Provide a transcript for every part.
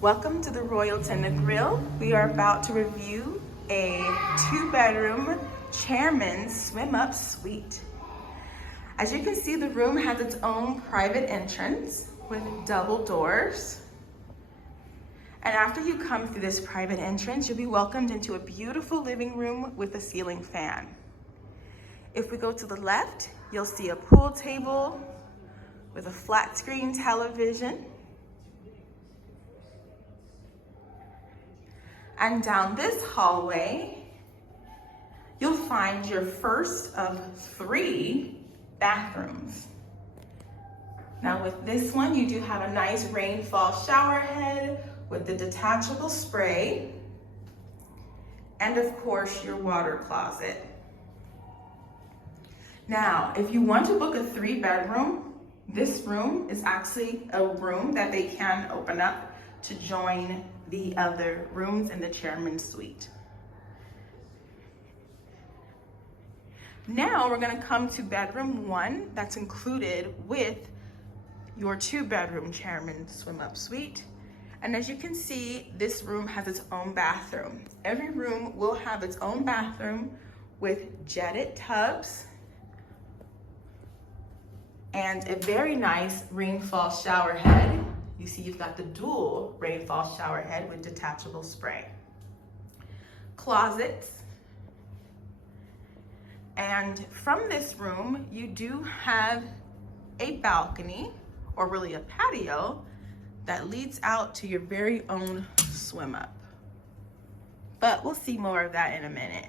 Welcome to the Royalton Negril. We are about to review a 2-bedroom chairman's swim-up suite. As you can see, the room has its own private entrance with double doors. And after you come through this private entrance, you'll be welcomed into a beautiful living room with a ceiling fan. If we go to the left, you'll see a pool table with a flat screen television. And down this hallway, you'll find your first of 3 bathrooms. Now with this one, you do have a nice rainfall shower head with the detachable spray, and of course your water closet. Now, if you want to book a 3-bedroom, this room is actually a room that they can open up to join the other rooms in the chairman's suite. Now we're gonna come to bedroom 1 that's included with your 2-bedroom chairman's swim-up suite. And as you can see, this room has its own bathroom. Every room will have its own bathroom with jetted tubs and a very nice rainfall shower head. You see you've got the dual rainfall shower head with detachable spray. Closets. And from this room, you do have a balcony, or really a patio, that leads out to your very own swim up. But we'll see more of that in a minute.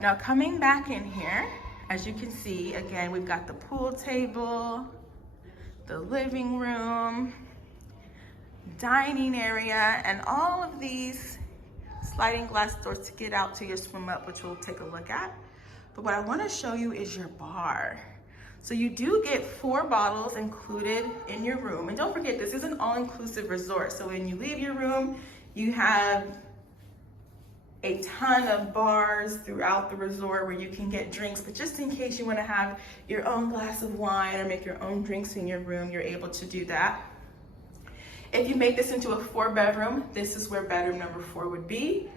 Now coming back in here, as you can see, again, we've got the pool table, the living room, dining area, and all of these sliding glass doors to get out to your swim up, which we'll take a look at. But what I want to show you is your bar. So you do get 4 bottles included in your room. And don't forget, this is an all-inclusive resort. So when you leave your room, you have a ton of bars throughout the resort where you can get drinks, but just in case you want to have your own glass of wine or make your own drinks in your room, you're able to do that. If you make this into a 4-bedroom, this is where bedroom number 4 would be.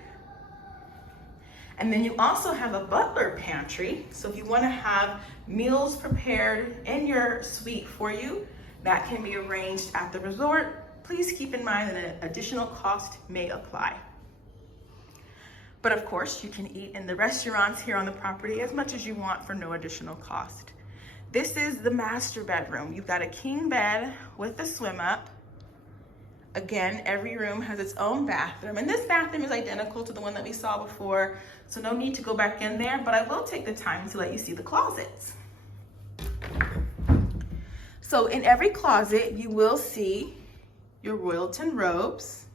And then you also have a butler pantry. So if you want to have meals prepared in your suite for you, that can be arranged at the resort. Please keep in mind that an additional cost may apply. But of course, you can eat in the restaurants here on the property as much as you want for no additional cost. This is the master bedroom. You've got a king bed with a swim up. Again, every room has its own bathroom, and this bathroom is identical to the one that we saw before, so no need to go back in there, but I will take the time to let you see the closets. So in every closet, you will see your Royalton robes.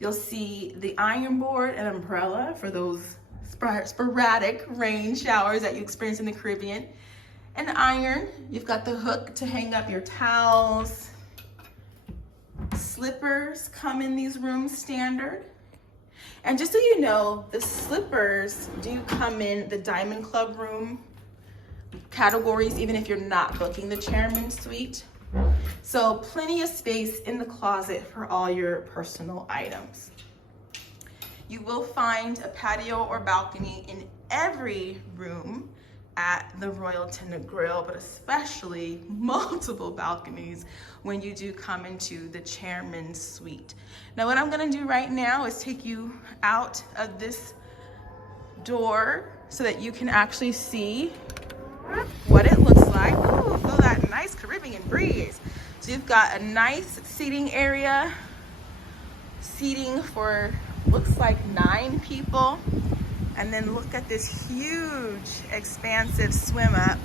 You'll see the iron board and umbrella for those sporadic rain showers that you experience in the Caribbean. An iron, you've got the hook to hang up your towels. Slippers come in these rooms standard. And just so you know, the slippers do come in the Diamond Club room categories, even if you're not booking the chairman's suite. So plenty of space in the closet for all your personal items. You will find a patio or balcony in every room at the Royalton Negril, but especially multiple balconies when you do come into the chairman's suite. Now what I'm gonna do right now is take you out of this door so that you can actually see what it looks like. Ooh, feel that nice Caribbean breeze. So you've got a nice seating area, seating for looks like 9 people. And then look at this huge, expansive swim up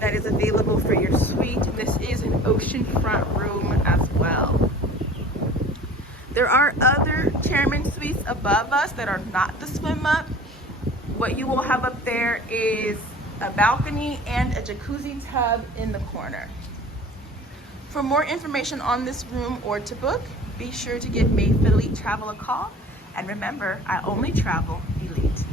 that is available for your suite. This is an oceanfront room as well. There are other chairman suites above us that are not the swim up. What you will have up there is a balcony and a jacuzzi tub in the corner. For more information on this room or to book, be sure to give Mayfield Elite Travel a call. And remember, I only travel elite.